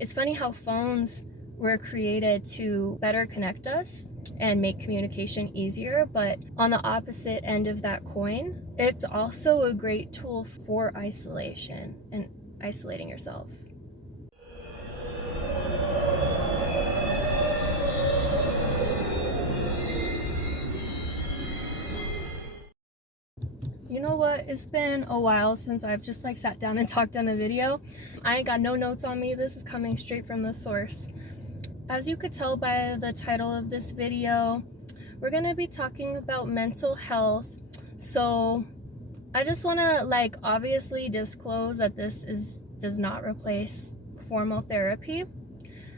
It's funny how phones were created to better connect us and make communication easier, but on the opposite end of that coin, it's also a great tool for isolation and isolating yourself. You know what? It's been a while since I've just like sat down and talked on a video. I ain't got no notes on me. This is coming straight from the source. As you could tell by the title of this video, we're gonna be talking about mental health. So I just wanna like obviously disclose that does not replace formal therapy.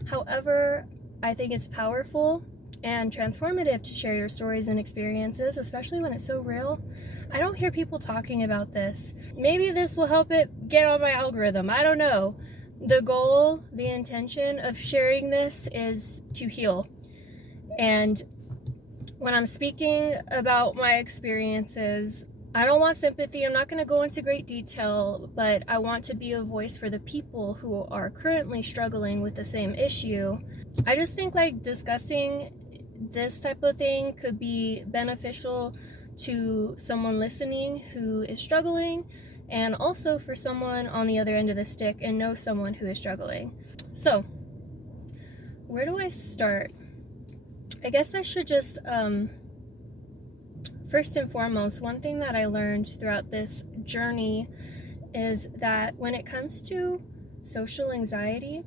However, I think it's powerful and transformative to share your stories and experiences, especially when it's so real. I don't hear people talking about this. Maybe this will help it get on my algorithm. I don't know. The goal, the intention of sharing this is to heal. And when I'm speaking about my experiences, I don't want sympathy. I'm not going to go into great detail, but I want to be a voice for the people who are currently struggling with the same issue. I just think like discussing this type of thing could be beneficial to someone listening who is struggling, and also for someone on the other end of the stick and know someone who is struggling. So, where do I start? I guess I should just, first and foremost, one thing that I learned throughout this journey is that when it comes to social anxiety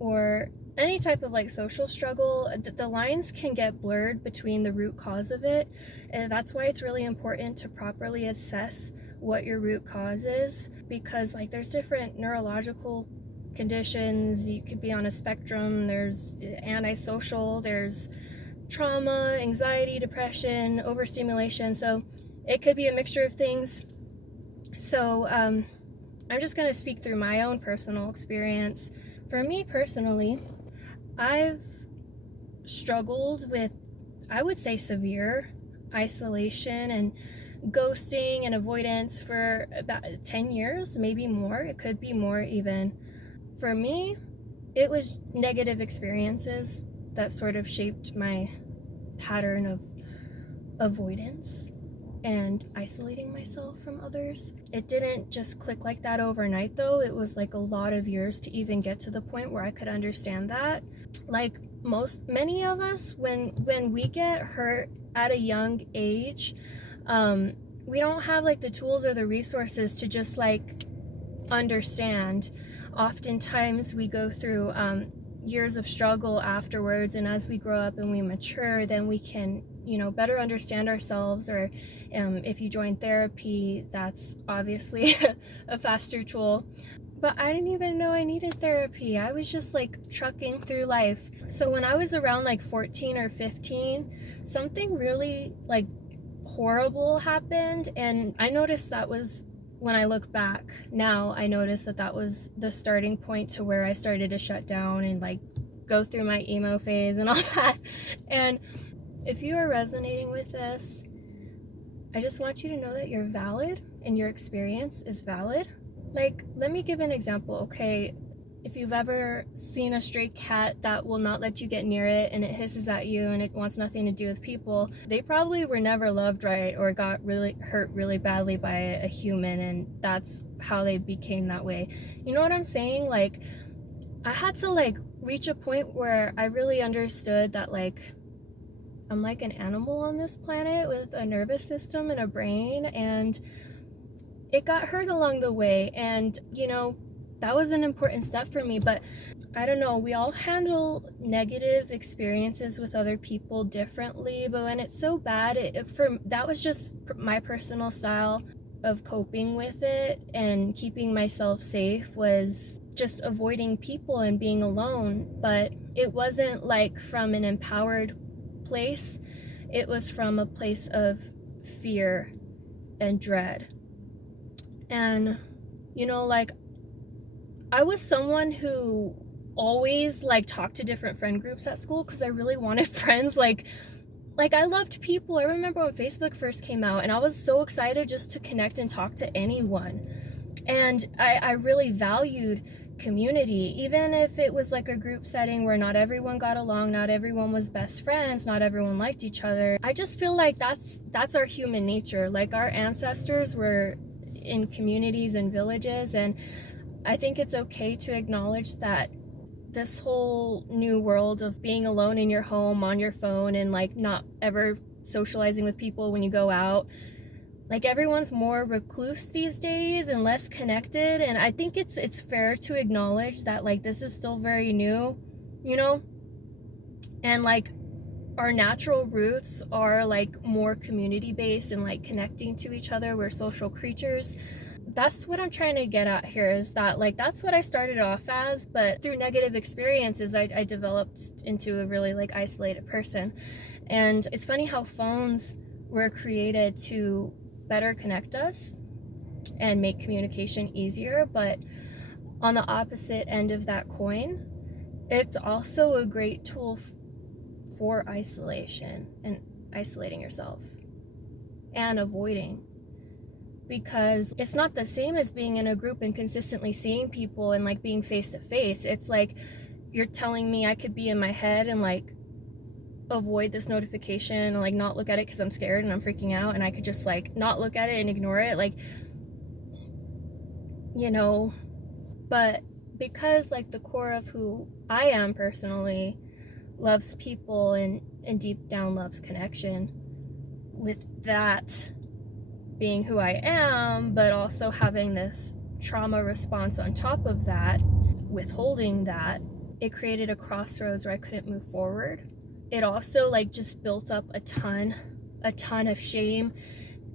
or any type of like social struggle, the lines can get blurred between the root cause of it. And that's why it's really important to properly assess what your root cause is, because like there's different neurological conditions. You could be on a spectrum. There's antisocial, there's trauma, anxiety, depression, overstimulation. So it could be a mixture of things. So I'm just going to speak through my own personal experience. For me personally, I've struggled with, I would say, severe isolation and ghosting and avoidance for about 10 years, maybe more. It could be more even. For me, it was negative experiences that sort of shaped my pattern of avoidance and isolating myself from others. It didn't just click like that overnight though. It was like a lot of years to even get to the point where I could understand that. Like many of us, when we get hurt at a young age, we don't have like the tools or the resources to just like understand. Oftentimes we go through years of struggle afterwards, and as we grow up and we mature, then we can, better understand ourselves. Or if you join therapy, that's obviously a faster tool. But I didn't even know I needed therapy. I was just like trucking through life. So when I was around like 14 or 15, something really like horrible happened, and I noticed that was, when I look back now, I noticed that was the starting point to where I started to shut down and like go through my emo phase and all that. And if you are resonating with this, I just want you to know that you're valid and your experience is valid. Like, let me give an example, okay? If you've ever seen a stray cat that will not let you get near it and it hisses at you and it wants nothing to do with people, they probably were never loved right or got really hurt really badly by a human, and that's how they became that way. You know what I'm saying? Like, I had to like reach a point where I really understood that like I'm like an animal on this planet with a nervous system and a brain, and it got hurt along the way, and that was an important step for me. But I don't know, we all handle negative experiences with other people differently, but when it's so bad, that was just my personal style of coping with it and keeping myself safe, was just avoiding people and being alone. But it wasn't like from an empowered place, it was from a place of fear and dread. And like, I was someone who always like talked to different friend groups at school because I really wanted friends. Like I loved people. I remember when Facebook first came out, and I was so excited just to connect and talk to anyone. And I really valued community, even if it was like a group setting where not everyone got along, not everyone was best friends, not everyone liked each other. I just feel like that's our human nature. Like, our ancestors were in communities and villages, and I think it's okay to acknowledge that this whole new world of being alone in your home on your phone and like not ever socializing with people when you go out, like, everyone's more recluse these days and less connected, and I think it's fair to acknowledge that, like, this is still very new, you know, and like our natural roots are like more community based and like connecting to each other. We're social creatures. That's what I'm trying to get at here, is that like that's what I started off as, but through negative experiences I developed into a really like isolated person. And it's funny how phones were created to better connect us and make communication easier, but on the opposite end of that coin, it's also a great tool for isolation and isolating yourself and avoiding, because it's not the same as being in a group and consistently seeing people and like being face to face. It's like you're telling me I could be in my head and like avoid this notification and like not look at it because I'm scared and I'm freaking out, and I could just like not look at it and ignore it, like, you know. But because like the core of who I am personally loves people and deep down loves connection, with that being who I am, but also having this trauma response on top of that, withholding that, it created a crossroads where I couldn't move forward. It also like just built up a ton of shame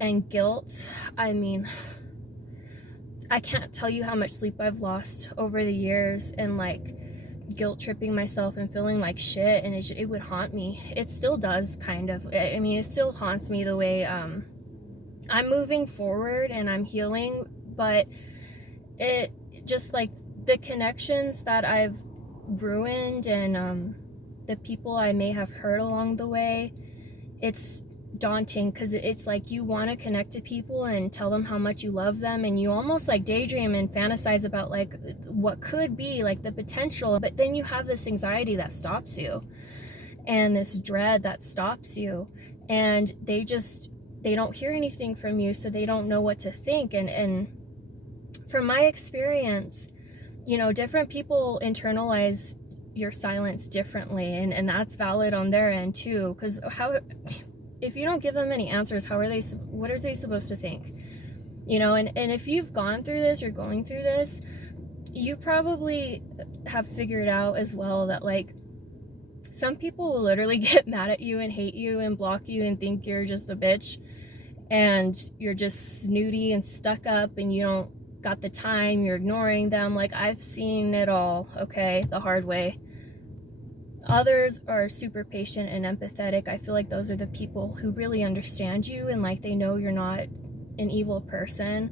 and guilt. I mean, I can't tell you how much sleep I've lost over the years, and like guilt tripping myself and feeling like shit, and it would haunt me. It still does, kind of. I mean, it still haunts me the way I'm moving forward and I'm healing, but it just like the connections that I've ruined and the people I may have hurt along the way, it's daunting, because it's like you want to connect to people and tell them how much you love them, and you almost like daydream and fantasize about like what could be, like the potential, but then you have this anxiety that stops you and this dread that stops you, and they don't hear anything from you, so they don't know what to think. And from my experience, you know, different people internalize your silence differently, and that's valid on their end too, because how, if you don't give them any answers, what are they supposed to think, you know? And if you've gone through this, you're going through this, you probably have figured out as well that like some people will literally get mad at you and hate you and block you and think you're just a bitch and you're just snooty and stuck up and you don't got the time, you're ignoring them. Like, I've seen it all, okay, the hard way. Others are super patient and empathetic. I feel like those are the people who really understand you, and like they know you're not an evil person.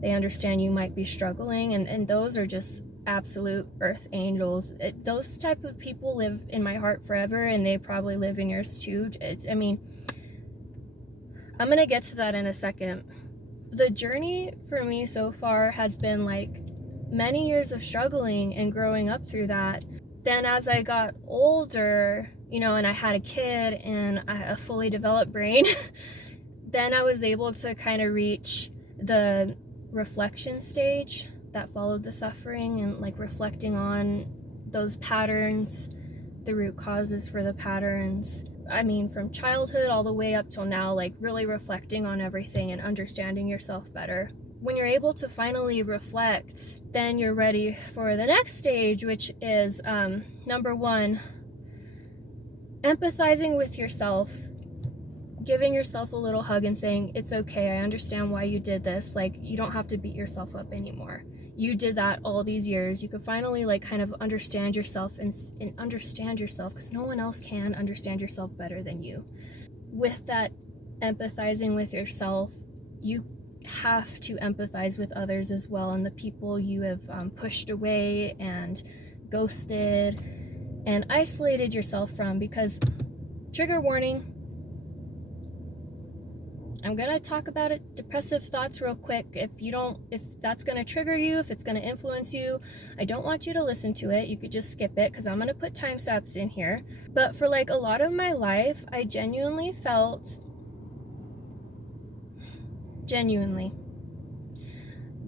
They understand you might be struggling, and those are just absolute earth angels. Those type of people live in my heart forever, and they probably live in yours too. I mean, I'm gonna get to that in a second. The journey for me so far has been like many years of struggling and growing up through that. Then as I got older, you know, and I had a kid and a fully developed brain, then I was able to kind of reach the reflection stage that followed the suffering, and like reflecting on those patterns, the root causes for the patterns. I mean, from childhood all the way up till now, like really reflecting on everything and understanding yourself better. When you're able to finally reflect, then you're ready for the next stage, which is number one, empathizing with yourself, giving yourself a little hug and saying, it's okay, I understand why you did this. Like, you don't have to beat yourself up anymore. You did that all these years. You could finally like kind of understand yourself and understand yourself, because no one else can understand yourself better than you. With that empathizing with yourself, you have to empathize with others as well, and the people you have pushed away and ghosted and isolated yourself from. Because, trigger warning, I'm gonna talk about it, depressive thoughts, real quick. If that's gonna trigger you, if it's gonna influence you, I don't want you to listen to it. You could just skip it because I'm gonna put timestamps in here. But for like a lot of my life, I genuinely felt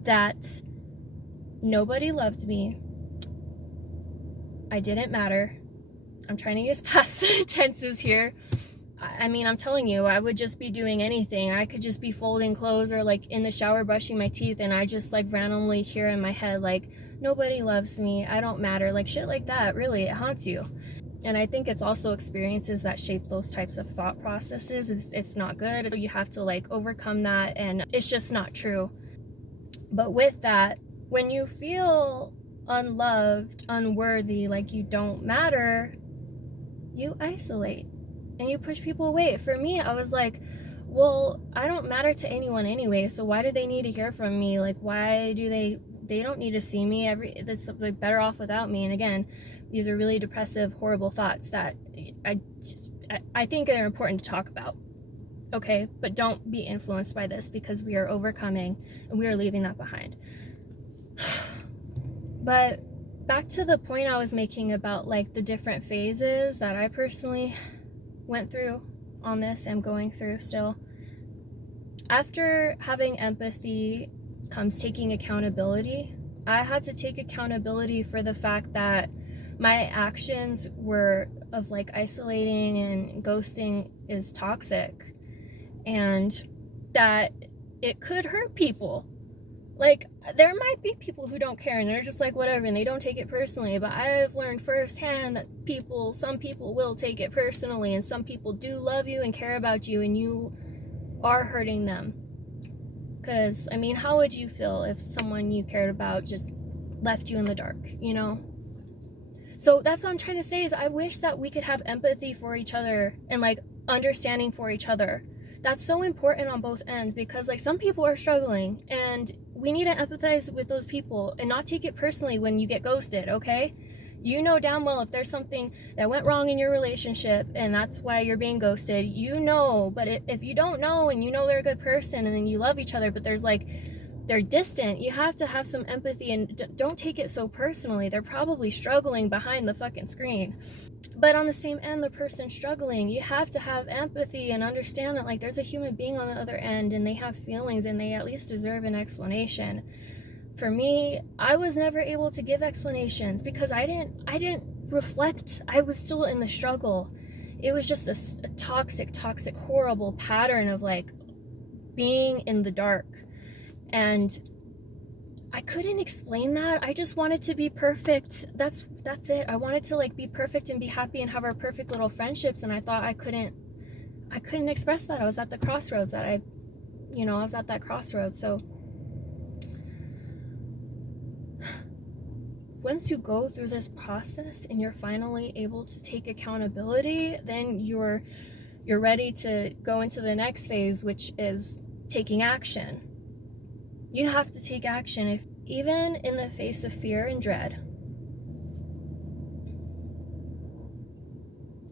that nobody loved me. I didn't matter. I'm trying to use past tenses here. I mean, I'm telling you, I would just be doing anything. I could just be folding clothes or like in the shower brushing my teeth, and I just like randomly hear in my head like, nobody loves me, I don't matter, like shit like that. Really, it haunts you. And I think it's also experiences that shape those types of thought processes. It's not good. You have to like overcome that, and it's just not true. But with that, when you feel unloved, unworthy, like you don't matter, you isolate and you push people away. For me, I was like, well, I don't matter to anyone anyway, so why do they need to hear from me? Like, why do they don't need to see me. That's like better off without me. And again, these are really depressive, horrible thoughts that I think are important to talk about. Okay, but don't be influenced by this, because we are overcoming and we are leaving that behind. But back to the point I was making about like the different phases that I personally went through on this, am going through still. After having empathy comes taking accountability. I had to take accountability for the fact that my actions were of like isolating and ghosting is toxic, and that it could hurt people. Like, there might be people who don't care and they're just like whatever and they don't take it personally, but I've learned firsthand that some people will take it personally, and some people do love you and care about you, and you are hurting them. Because, I mean, how would you feel if someone you cared about just left you in the dark, you know? So that's what I'm trying to say, is I wish that we could have empathy for each other and like understanding for each other. That's so important on both ends, because like some people are struggling and we need to empathize with those people and not take it personally when you get ghosted, okay? You know damn well if there's something that went wrong in your relationship and that's why you're being ghosted, you know. But if you don't know and you know they're a good person and then you love each other, but there's like, they're distant, you have to have some empathy and don't take it so personally. They're probably struggling behind the fucking screen. But on the same end, the person struggling, you have to have empathy and understand that like there's a human being on the other end and they have feelings and they at least deserve an explanation. For me, I was never able to give explanations because I didn't reflect. I was still in the struggle. It was just a toxic, horrible pattern of like being in the dark. And I couldn't explain that. I just wanted to be perfect. That's it. I wanted to like be perfect and be happy and have our perfect little friendships, and I thought I couldn't express that. I was at the crossroads that I was at that crossroads. So once you go through this process and you're finally able to take accountability, then you're ready to go into the next phase, which is taking action. You have to take action, even in the face of fear and dread.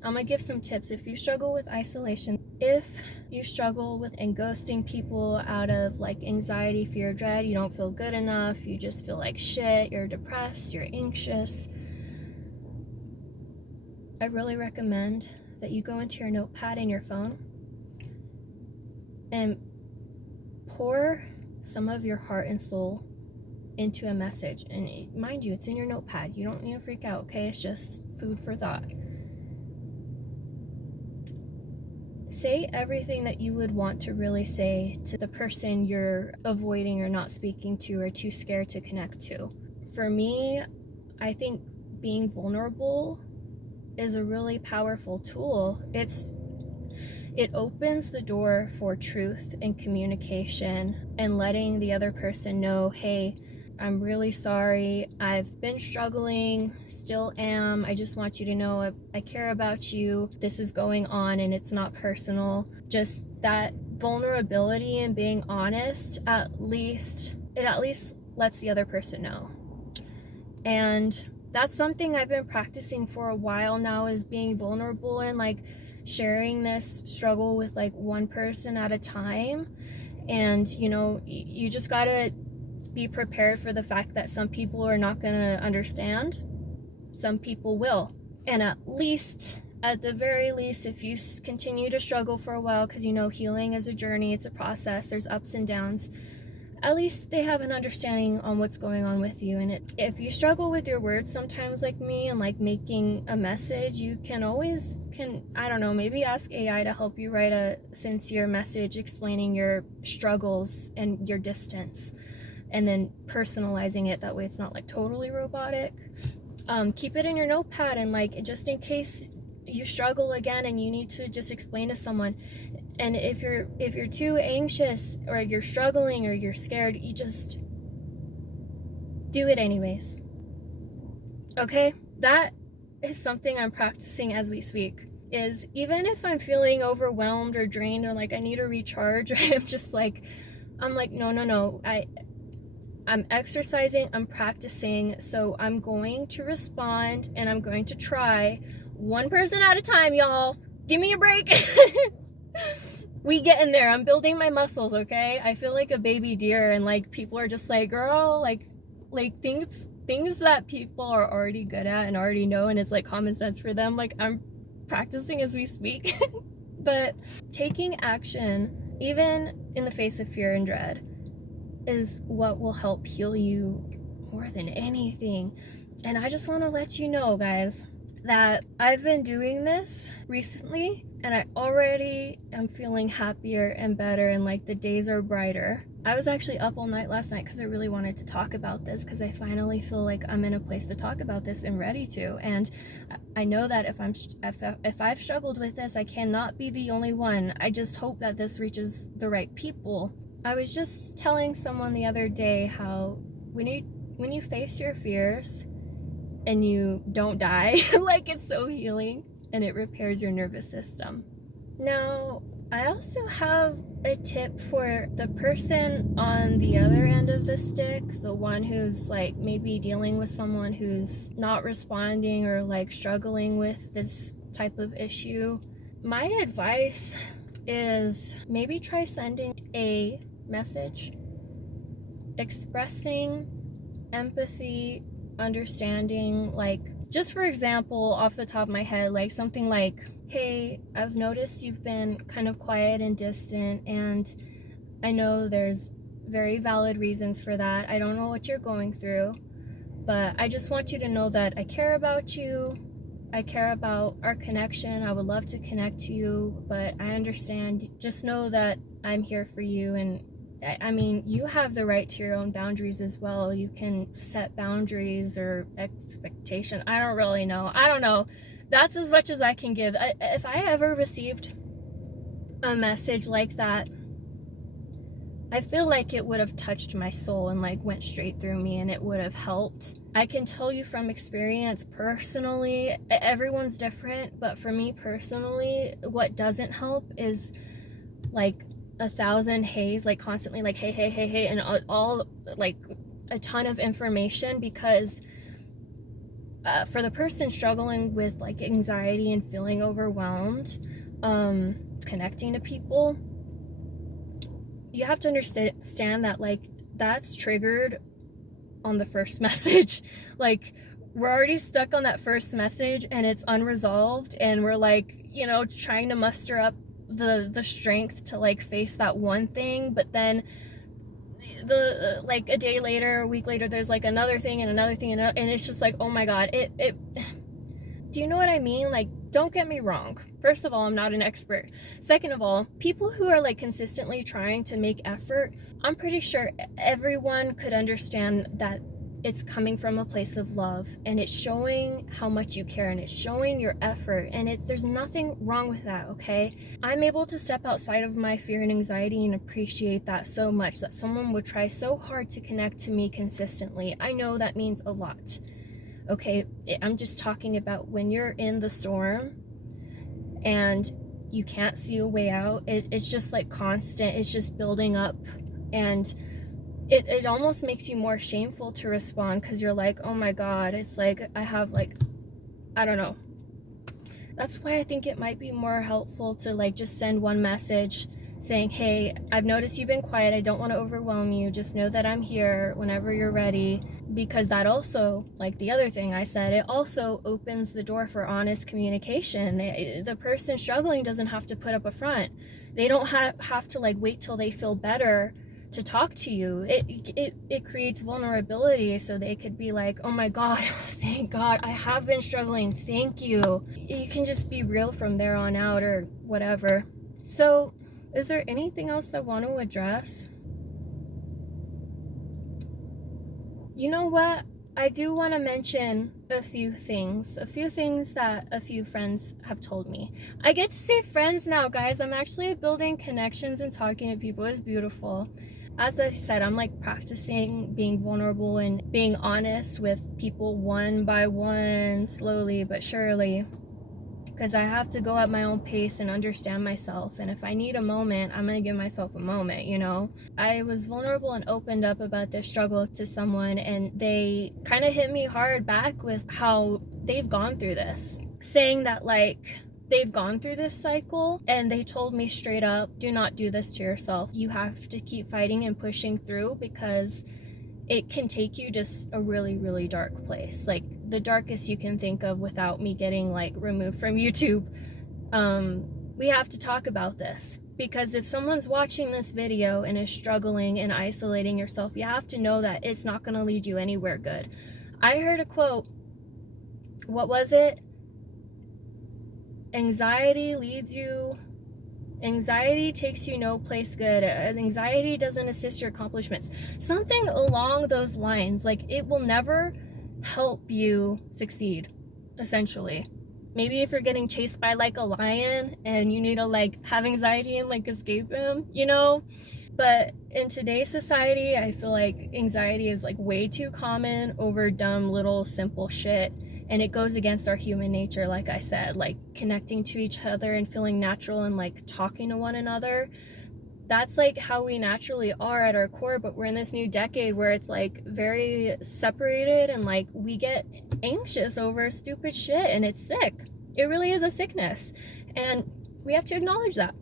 I'm gonna give some tips. If you struggle with isolation, if you struggle with and ghosting people out of like anxiety, fear, dread, you don't feel good enough, you just feel like shit, you're depressed, you're anxious, I really recommend that you go into your notepad in your phone and pour some of your heart and soul into a message. And mind you, it's in your notepad. You don't need to freak out, okay? It's just food for thought. Say everything that you would want to really say to the person you're avoiding or not speaking to or too scared to connect to. For me, I think being vulnerable is a really powerful tool. It opens the door for truth and communication and letting the other person know, hey, I'm really sorry. I've been struggling, still am. I just want you to know I care about you. This is going on and it's not personal. Just that vulnerability and being honest, it at least lets the other person know. And that's something I've been practicing for a while now, is being vulnerable and like sharing this struggle with like one person at a time. And you know, you just gotta be prepared for the fact that some people are not gonna understand, some people will. And at the very least, if you continue to struggle for a while, because you know healing is a journey, it's a process, there's ups and downs, at least they have an understanding on what's going on with you. And if you struggle with your words sometimes like me and like making a message, you can always I don't know, maybe ask AI to help you write a sincere message explaining your struggles and your distance, and then personalizing it, that way it's not like totally robotic. Keep it in your notepad, and like just in case you struggle again and you need to just explain to someone. And if you're too anxious or you're struggling or you're scared, you just do it anyways. Okay? That is something I'm practicing as we speak. Is even if I'm feeling overwhelmed or drained or like I need to recharge, I'm like no. I'm exercising, I'm practicing, so I'm going to respond and I'm going to try one person at a time, y'all. Give me a break. We get in there. I'm building my muscles, okay? I feel like a baby deer, and like people are just like, girl, like things that people are already good at and already know, and it's like common sense for them. Like I'm practicing as we speak. But taking action, even in the face of fear and dread, is what will help heal you more than anything. And I just want to let you know, guys, that I've been doing this recently and I already am feeling happier and better, and like the days are brighter. I was actually up all night last night because I really wanted to talk about this, because I finally feel like I'm in a place to talk about this and ready to. And I know that if I've struggled with this, I cannot be the only one. I just hope that this reaches the right people. I was just telling someone the other day how when you face your fears and you don't die, like it's so healing and it repairs your nervous system. Now, I also have a tip for the person on the other end of the stick, the one who's like maybe dealing with someone who's not responding or like struggling with this type of issue. My advice is maybe try sending a message expressing empathy, understanding, like just for example, off the top of my head, like something like, hey, I've noticed you've been kind of quiet and distant, and I know there's very valid reasons for that. I don't know what you're going through, but I just want you to know that I care about you. I care about our connection. I would love to connect to you, but I understand. Just know that I'm here for you. And I mean, you have the right to your own boundaries as well. You can set boundaries or expectation. I don't really know. I don't know. That's as much as I can give. If I ever received a message like that, I feel like it would have touched my soul and like went straight through me, and it would have helped. I can tell you from experience personally, everyone's different, but for me personally, what doesn't help is like 1,000 heys, like constantly like hey, and all like a ton of information, because for the person struggling with like anxiety and feeling overwhelmed, connecting to people, you have to understand that like that's triggered on the first message. Like we're already stuck on that first message and it's unresolved, and we're like, you know, trying to muster up the strength to like face that one thing, but then like a day later, a week later, there's like another thing and another thing, and it's just like, oh my god, it do you know what I mean? Like, don't get me wrong. First of all, I'm not an expert. Second of all, people who are like consistently trying to make effort, I'm pretty sure everyone could understand that it's coming from a place of love, and it's showing how much you care, and it's showing your effort, and there's nothing wrong with that, okay? I'm able to step outside of my fear and anxiety and appreciate that so much, that someone would try so hard to connect to me consistently. I know that means a lot, okay? I'm just talking about when you're in the storm and you can't see a way out. It's just like constant, it's just building up, and it almost makes you more shameful to respond, because you're like, oh my god, it's like I have like, I don't know, That's why I think it might be more helpful to like just send one message saying, hey, I've noticed you've been quiet. I don't want to overwhelm you. Just know that I'm here whenever you're ready. Because that also, like the other thing I said, it also opens the door for honest communication. The person struggling doesn't have to put up a front. They don't have to like wait till they feel better to talk to you. It creates vulnerability, so they could be like, oh my God, thank God, I have been struggling, thank you. You can just be real from there on out, or whatever. So is there anything else I want to address? You know what? I do want to mention a few things that a few friends have told me. I get to say friends now, guys. I'm actually building connections and talking to people. It's beautiful. As I said, I'm like practicing being vulnerable and being honest with people one by one, slowly but surely. Because I have to go at my own pace and understand myself. And if I need a moment, I'm going to give myself a moment, you know? I was vulnerable and opened up about their struggle to someone, and they kind of hit me hard back with how they've gone through this. Saying that, like, they've gone through this cycle, and they told me straight up, do not do this to yourself. You have to keep fighting and pushing through, because it can take you just a really, really dark place. Like the darkest you can think of without me getting like removed from YouTube. We have to talk about this, because if someone's watching this video and is struggling and isolating yourself, you have to know that it's not going to lead you anywhere good. I heard a quote. What was it? Anxiety takes you no place good. Anxiety doesn't assist your accomplishments. Something along those lines. Like, it will never help you succeed, essentially. Maybe if you're getting chased by like a lion and you need to like have anxiety and like escape him, you know? But in today's society, I feel like anxiety is like way too common over dumb little simple shit. And it goes against our human nature, like I said, like connecting to each other and feeling natural and like talking to one another. That's like how we naturally are at our core, but we're in this new decade where it's like very separated, and like we get anxious over stupid shit, and it's sick. It really is a sickness, and we have to acknowledge that.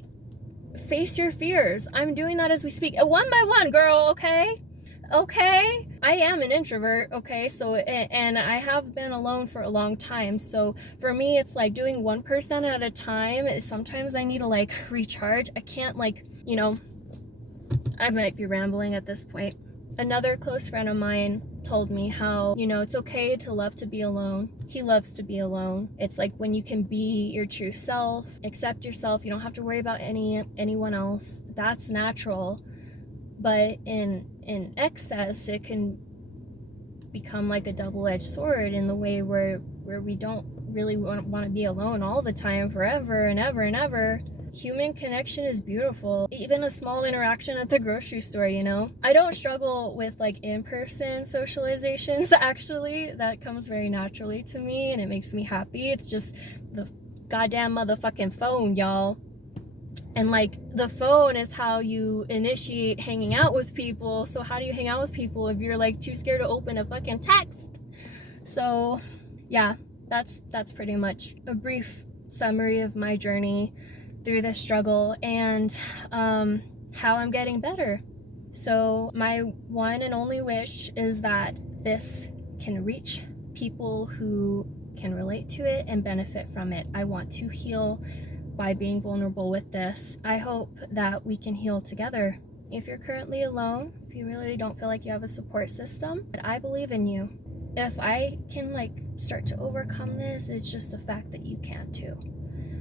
Face your fears. I'm doing that as we speak. One by one, girl, okay? Okay, I am an introvert, okay, so, and I have been alone for a long time, so for me it's like doing 1% at a time. Sometimes I need to like recharge. I can't, like, you know, I might be rambling at this point. Another close friend of mine told me how, you know, it's okay to love to be alone. He loves to be alone. It's like when you can be your true self, accept yourself, you don't have to worry about anyone else. That's natural. But in excess, it can become like a double-edged sword in the way where we don't really want to be alone all the time, forever and ever and ever. Human connection is beautiful. Even a small interaction at the grocery store, you know? I don't struggle with like in-person socializations, actually. That comes very naturally to me and it makes me happy. It's just the goddamn motherfucking phone, y'all. And like the phone is how you initiate hanging out with people. So how do you hang out with people if you're like too scared to open a fucking text? So yeah, that's pretty much a brief summary of my journey through this struggle and how I'm getting better. So my one and only wish is that this can reach people who can relate to it and benefit from it. I want to heal by being vulnerable with this. I hope that we can heal together. If you're currently alone, if you really don't feel like you have a support system, but I believe in you. If I can like start to overcome this, it's just a fact that you can too,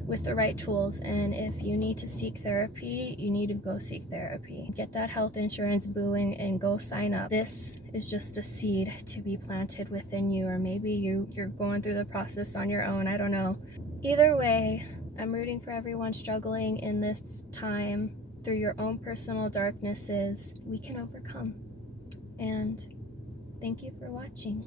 with the right tools. And if you need to seek therapy, you need to go seek therapy. Get that health insurance booing and go sign up. This is just a seed to be planted within you, or maybe you're going through the process on your own. I don't know. Either way, I'm rooting for everyone struggling in this time through your own personal darknesses. We can overcome. And thank you for watching.